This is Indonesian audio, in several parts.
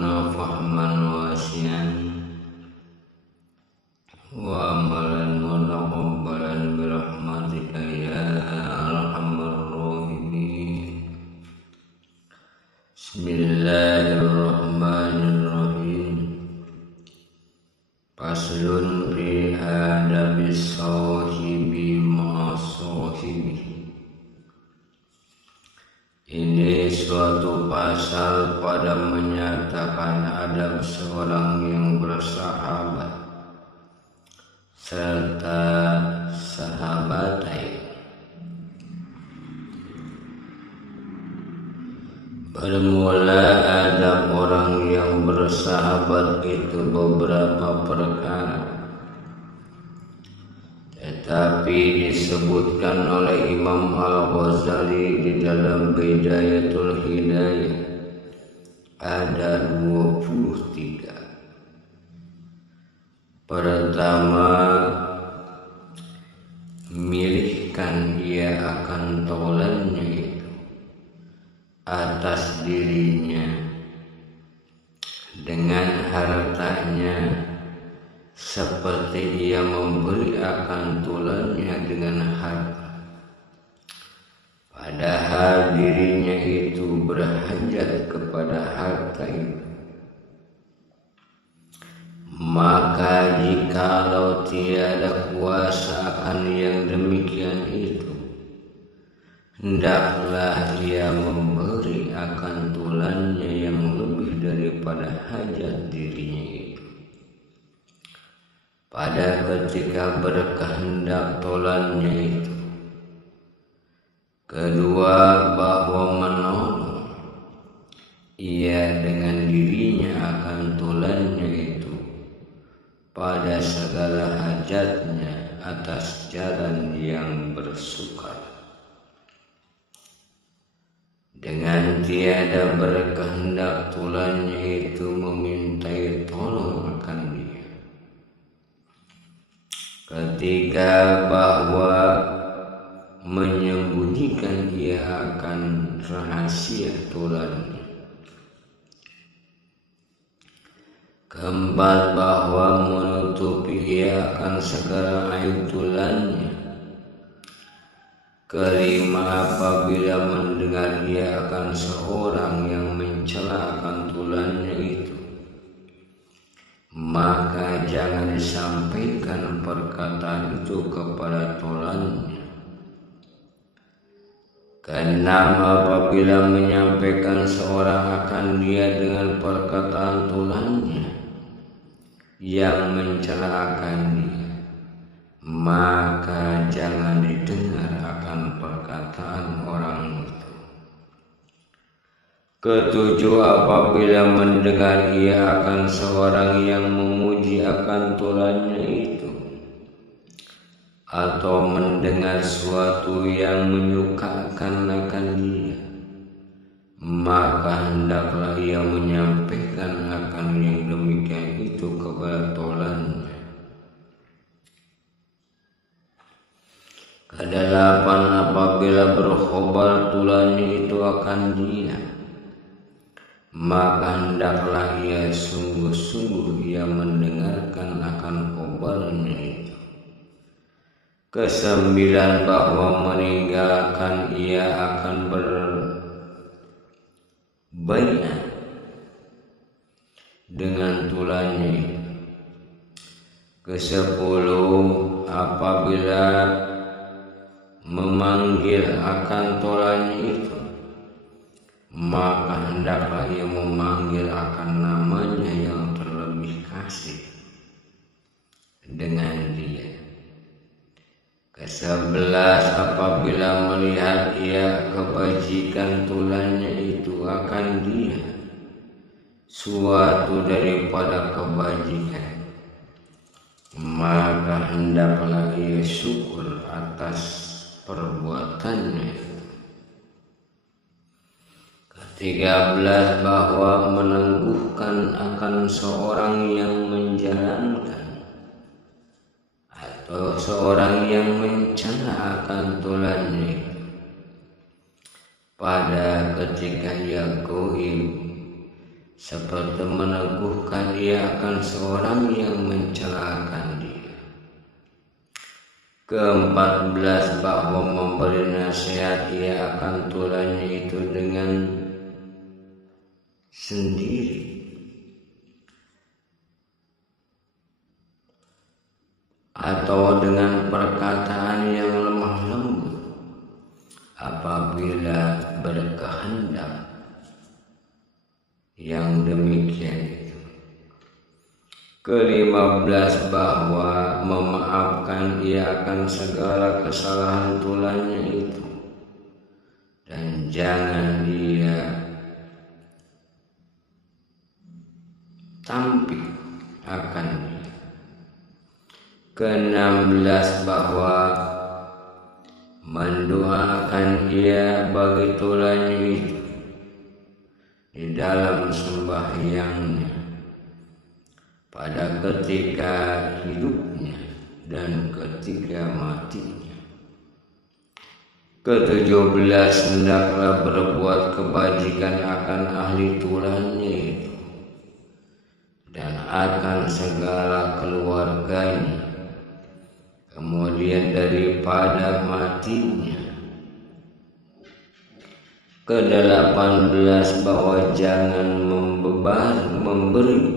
warzuqna fahman wasi'an wa amalan mutaqabbalan birahmatika ya arhamar rahimin. Bismillahirrahmanirrahim. Faslun fi adabis sahibi ma'as-sahibi. Ini suatu pasal pada menyatakan adab seorang yang bersahabat serta sahabatai. Bermula adab orang yang bersahabat itu beberapa perkara, tetapi disebutkan oleh Imam Al-Ghazali di dalam Bidayatul Hidayah ada 23. Pertama, milihkan ia akan taulannya itu atas dirinya dengan hartanya, seperti ia memberi akan tulannya dengan harta, padahal dirinya itu berhajat kepada harta itu. Maka jikalau tiada kuasa akan yang demikian itu, hendaklah ia memberi akan tulannya yang lebih daripada hajat dirinya itu pada ketika berkehendak tolannya itu. Kedua, bahwa menolong ia dengan dirinya akan tolannya itu pada segala hajatnya atas jalan yang bersukar. Dengan tiada berkehendak tolannya itu memintai tolong akan dia. Ketiga, bahwa menyembunyikan ia akan rahasia tulannya. Keempat, bahwa menutupi ia akan segala aib tulannya. Kelima, apabila mendengar ia akan seorang yang mencela akan tulannya itu, maka jangan disampaikan perkataan itu kepada tulannya. Keenam, apabila menyampaikan seorang akan dia dengan perkataan tulannya yang mencela akan dia, maka jangan didengar akan perkataan orang itu. Ketujuh, apabila mendengar ia akan seorang yang memuji akan tulannya itu, atau mendengar suatu yang menyukakan akan dia, maka hendaklah ia menyampaikan akan yang demikian itu kepada tulannya. Kedelapan, apabila berkhobar tulannya itu akan dia, maka hendaklah ia sungguh-sungguh ia mendengarkan akan khobarnya itu. Kesembilan, bahwa meninggalkan ia akan berbaiat dengan tulannya itu. Kesepuluh, apabila memanggil akan tulannya itu, maka hendaklah ia memanggil akan namanya yang terlebih kasih dengan dia. Kesebelas, apabila melihat ia kebajikan tulannya itu akan dia, suatu daripada kebajikan, maka hendaklah ia syukur atas perbuatannya. 13, bahwa meneguhkan akan seorang yang menjalankan atau seorang yang mencela akan tulannya pada ketika ia goib seperti meneguhkan ia akan seorang yang mencelakan dia. Ke-14, bahwa memberi nasihat ia akan tulannya itu dengan sendiri atau dengan perkataan yang lemah lembut apabila berkehendak yang demikian itu. Ke-15, bahwa memaafkan ia akan segala kesalahan tulannya itu, dan jangan dia tampik akan dia. Ke-16, bahwa mendoakan ia bagi tulannya itu di dalam sembahyangnya pada ketika hidupnya dan ketika matinya. Ke-17, hendaklah berbuat kebajikan akan ahli tulannya itu dan akan segala keluarganya kemudian daripada matinya. Ke-18, bahwa jangan memberi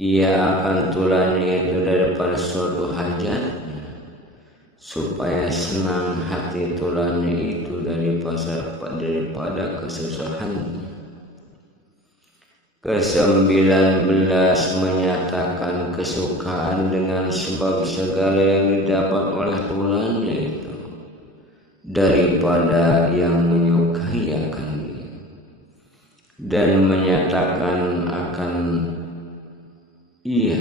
ia akan tulannya itu daripada suatu hajatnya, supaya senang hati tulannya itu daripada kesusahannya. Ke-19, menyatakan kesukaan dengan sebab segala yang didapat oleh tulannya itu daripada yang menyukai akan dia, dan menyatakan akan ia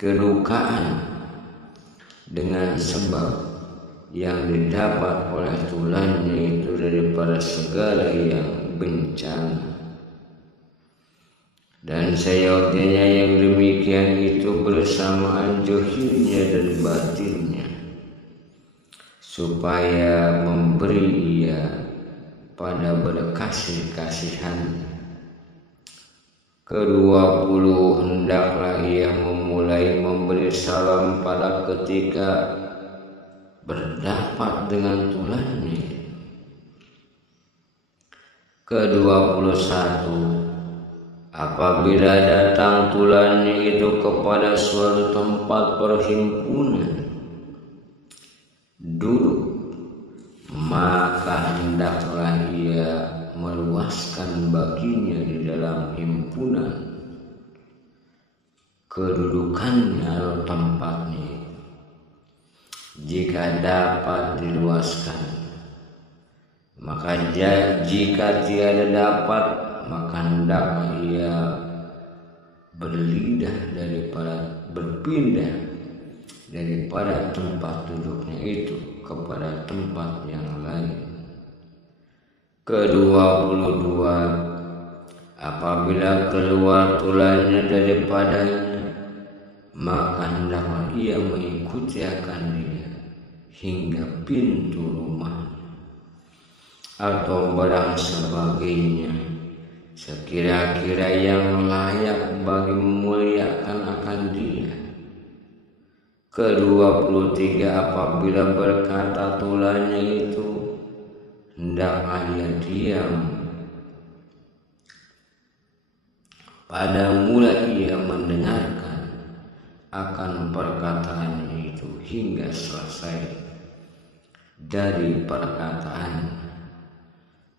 kedukaan dengan sebab yang didapat oleh tulannya itu daripada segala yang bencana. Dan seyogyanya yang demikian itu bersamaan zahirnya dan batinnya, supaya memberi ia pada berkasih-kasihan. Ke-20, hendaklah ia memulai memberi salam pada ketika berdapat dengan tulannya. Ke-21, apabila datang tulannya itu kepada suatu tempat perhimpunan duduk, maka hendaklah ia meluaskan baginya di dalam himpunan kedudukannya atau tempatnya. Jika dapat diluaskan, maka jika tiada dapat, maka hendaklah ia berpindah daripada tempat duduknya itu kepada tempat yang lain. Ke-22, apabila keluar tulannya daripadanya, maka hendaklah ia mengikuti akan dia hingga pintu rumah atau barang sebagainya, sekira-kira yang layak bagi memuliakan akan dia. Ke-23, apabila berkata tulannya itu, hendaklah ia diam pada mula ia mendengarkan akan perkataannya itu hingga selesai dari perkataan,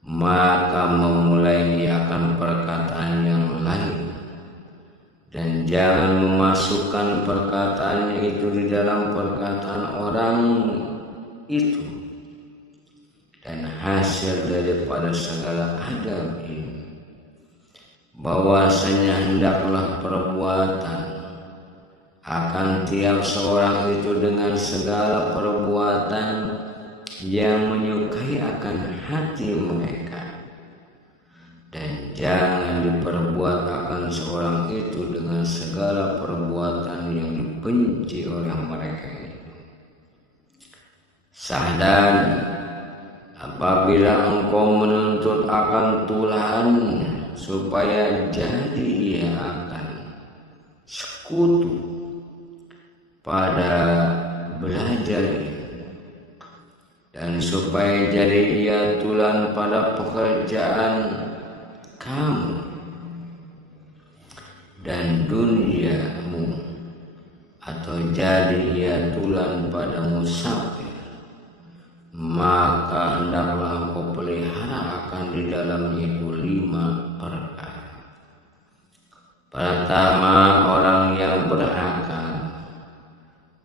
maka memulai ia akan perkataan yang lain, dan jangan memasukkan perkataannya itu di dalam perkataan orang itu. Dan hasil daripada segala adab ini, bahwasanya hendaklah perbuatan akan tiap seorang itu dengan segala perbuatan yang menyukai akan hati mereka, dan jangan diperbuat akan seorang itu dengan segala perbuatan yang dibenci oleh mereka. Sahdan, apabila engkau menuntut akan Tuhan supaya jadi ia akan sekutu pada belajar dan supaya jadi ia tulan pada pekerjaan kamu dan duniamu, atau jadi ia tulan pada musafir, maka hendaklah engkau pelihara akan di dalamnya itu 5 perkara. Pertama, orang yang berakal,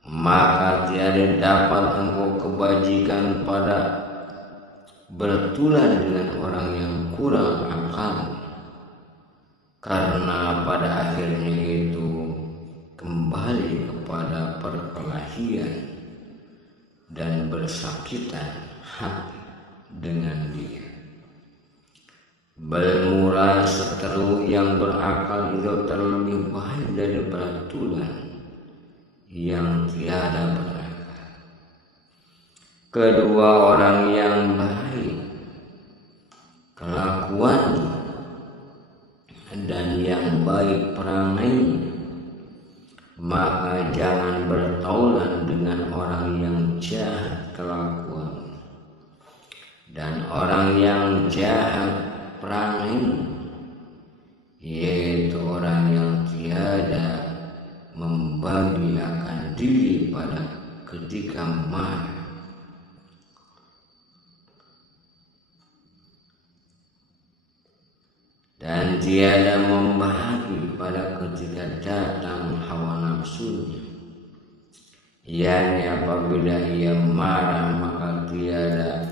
maka tiada dapat engkau kebajikan pada bertulan dengan orang yang kurang akal, karena pada akhirnya itu kembali kepada perkelahian dan bersakitan hati dengan dia. Bermula seteru yang berakal itu terlebih baik daripada tulan yang tiada berakal. Kedua, orang yang baik kelakuannya dan yang baik perangainya, maka jangan bertaulan dengan orang yang jahat kelakuan dan orang yang jahat perangai, yaitu orang yang tiada membagi akan diri pada ketika marah dan tiada membagi pada ketika datang hawa nafsunya, yakni apabila ia marah maka tiada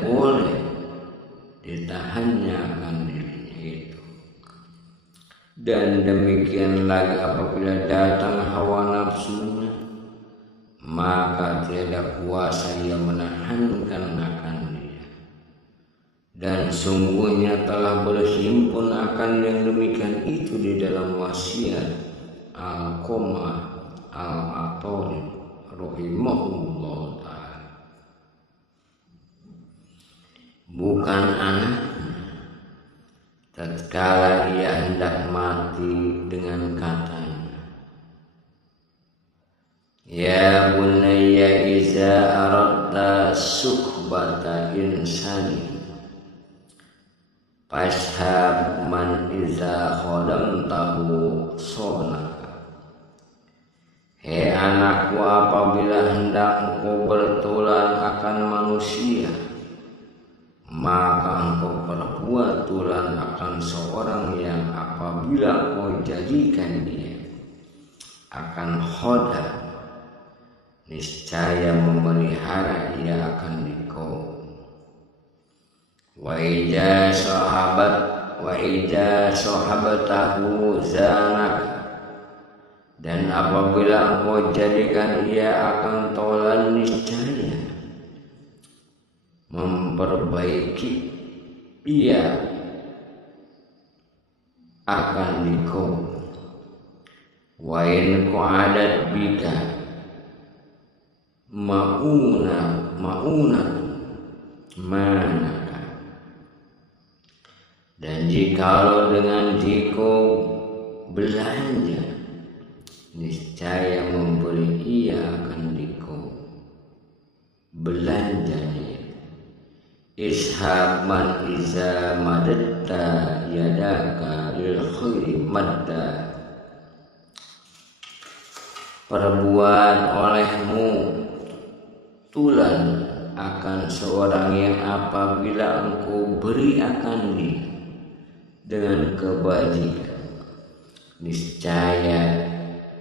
boleh ditahannya akan dirinya itu. Dan demikian lagi apabila datang hawa nafsunya, maka tiada kuasa ia menahankan akan dia. Dan sungguhnya telah berhimpun akan yang demikian itu di dalam wasiat Al-Qamah Al-Athari rahimahullah ta'ala. Bukan anaknya tatkala ia hendak mati dengan katanya, ya bunayya iza aradta suhbata insani fashhab man iza khodamtahu sonaka. Hei anakku, apabila hendak engkau bertulan akan manusia, maka engkau berbuat tulan akan seorang yang apabila kau jadikan dia akan khodam, niscaya memelihara ia akan dikau. Wa ija sahabatahu zanak, dan apabila engkau jadikan ia akan tolan, niscaya memperbaiki ia akan dikau. Wa in qa'adat bika mauna manaka, dan jikalau dengan dikau belanja, niscaya memberi ia akan dikau belanjanya. Ishab man iza madatta yadaka lil khairi madda, perbuat olehmu tulan akan seorang yang apabila engkau beri akan dia dengan kebajikan, niscaya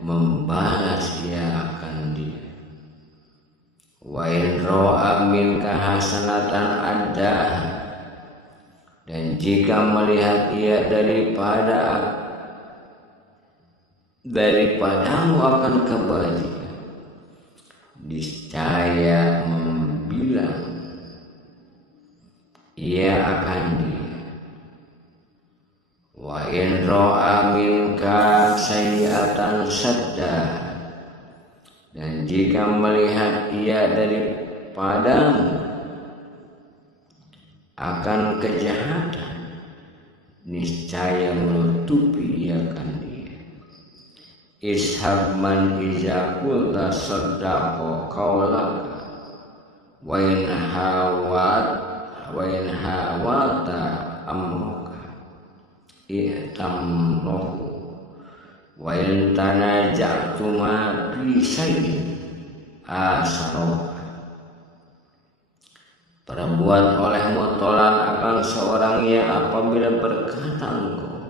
membalas ia akan dia. Wa in ra'a minka hasanatan adda, dan jika melihat ia daripadamu akan kebajikan, niscaya membilang ia akan dia. Wa in ra'a minka sayyi'atan saddah, dan jika melihat ia daripadamu akan kejahatan, niscaya menutupi ia kan dia. Ishab man iza qulta saddaqa qawlaka wa in hawata amruka i'tamruhu wa in tanaja'tuma fi syai'in asroh. Perbuat olehmu tolan akan seorang yang apabila berkata engkau,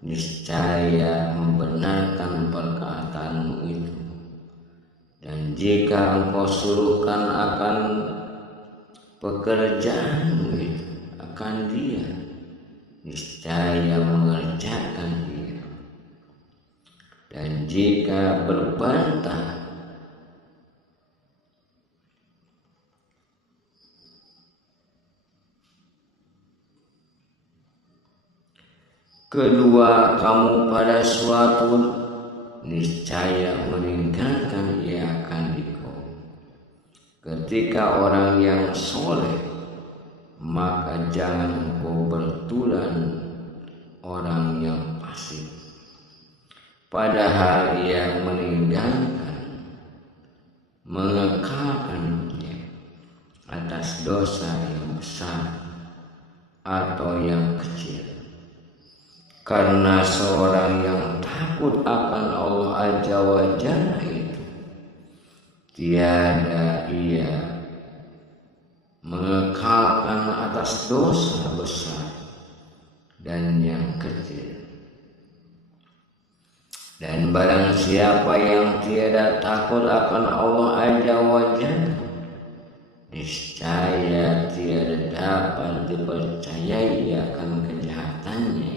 niscaya membenarkan perkataanmu itu. Dan jika engkau suruhkan akan pekerjaanmu itu akan dia, niscaya mengerjakan dia. Dan jika berbantah kedua kamu pada suatu, niscaya meninggalkan ia akan dikau. Ketika orang yang soleh, maka jangan kau bertulan orang yang fasik, padahal ia meninggalkan, mengekalkannya atas dosa yang besar atau yang kecil. Karena seorang yang takut akan Allah Azza wa Jalla itu, tiada ia mengekalkan atas dosa besar dan yang kecil. Dan barang siapa yang tiada takut akan Allah Azza wa Jalla, niscaya tiada dapat dipercayai akan kejahatannya.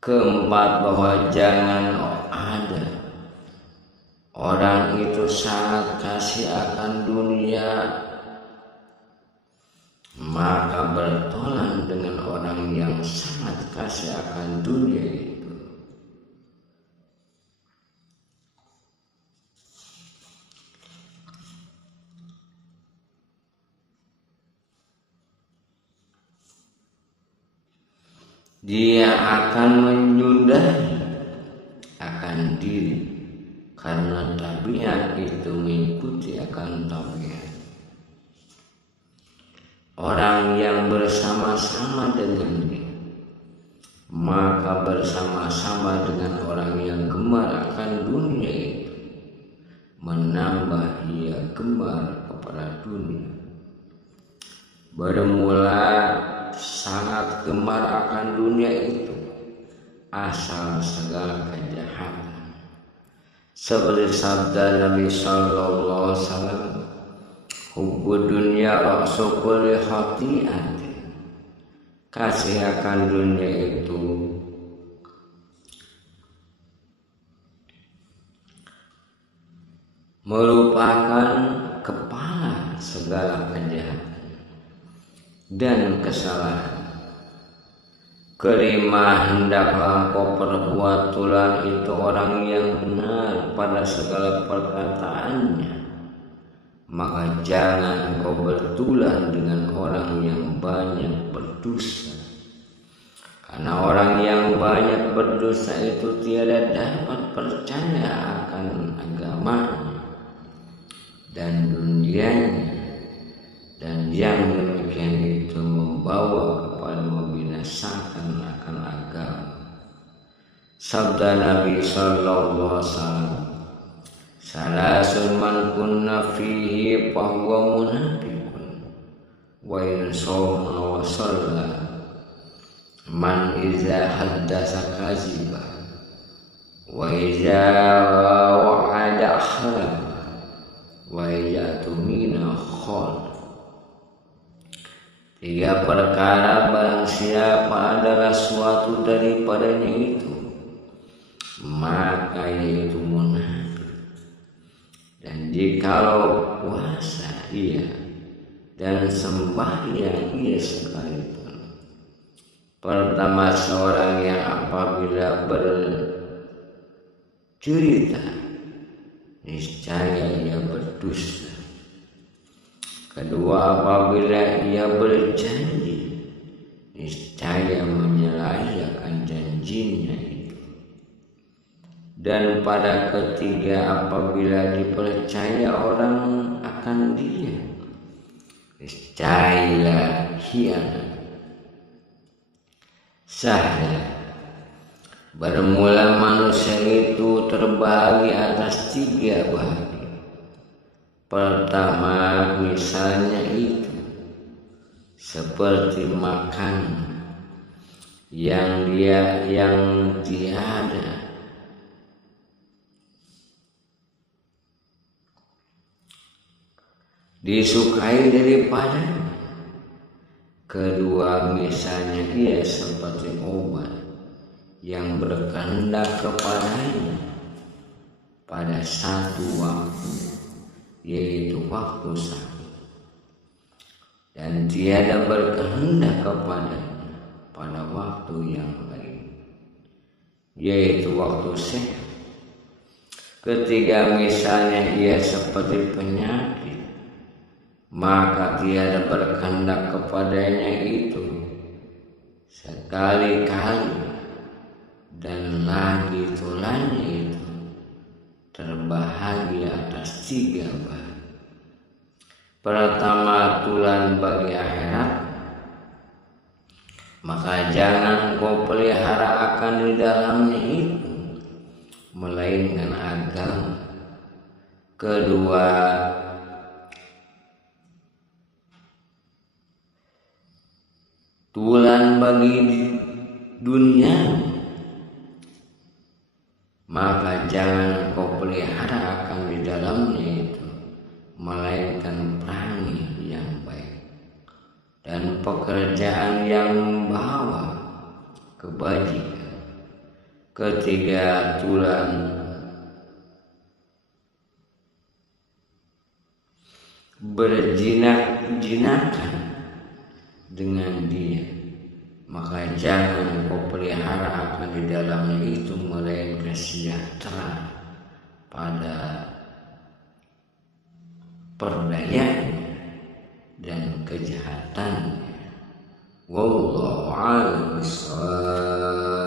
Keempat, bahwa jangan ada orang itu sangat kasih akan dunia, maka bertolak dengan orang yang sangat kasih akan dunia itu. Dia akan menyudahi akan diri, karena tabiat itu mengikuti akan tabiat. Orang yang bersama-sama dengannya, maka bersama-sama dengan orang yang gemar akan dunia itu, menambah ia gemar kepada dunia. Bermula sangat gemar akan dunia itu asal segala kejahatan. Seperti sabda Nabi sallallahu alaihi wasallam, hubbud dunya ra'su kulli khati'atin. Kasih akan dunia itu merupakan kepala segala kejahatan dan kesalahan. Kelima, hendaklah engkau perbuat tulan itu orang yang benar pada segala perkataannya, maka jangan engkau bertulan dengan orang yang banyak berdosa. Karena orang yang banyak berdosa itu tiada dapat percaya akan agamanya dan dunianya, dan yang demikian itu membawa kepada membinasakan akan agama. Sabda Nabi sallallahu alaihi wasallam, salasun man kunna fihi fahuwa munafiqun wa in shoma wa shalla man iza haddasa kaziba wa iza wa'ada akhlafa wa iza tumina khol. Tiga perkara barang siapa adalah suatu daripadanya itu, maka itu munafik. Dan jikalau puasa ia dan sembahyang ia sekalipun, Pertama, seorang yang apabila bercerita niscaya ia berdusta. Kedua, apabila ia berjanji niscaya menyalahi akan janjinya itu. Dan pada ketiga, apabila dipercaya orang akan dia niscaya hianat. Sahih. Bermula manusia itu terbagi atas 3 bagian. Pertama, misalnya itu seperti makan yang tiada disukai daripadanya. Kedua, misalnya ia seperti obat yang berkehendak kepadanya pada satu waktu, yaitu waktu sakit, dan tiada berkehendak kepadanya pada waktu yang lain, yaitu waktu sehat. Ketiga, misalnya ia seperti penyakit, maka tiada berkehendak kepadanya itu sekali-kali, dan lagi tulangnya itu terbahagi atas 3 bagian. Pertama, tulan bagi akhirat, maka jangan kau pelihara akan di dalamnya itu, melainkan agama. Kedua, tulan bagi dunia, maka jangan kau pelihara akan di dalamnya itu, melainkan perangi yang baik dan pekerjaan yang membawa kebajikan. Ketiga, tulan berjinak-jinakan dengan dia, maka jangan kau pelihara akan di dalamnya itu, melainkan sejahtera pada perdayaannya dan kejahatannya. Wallahu a'lam bishawab.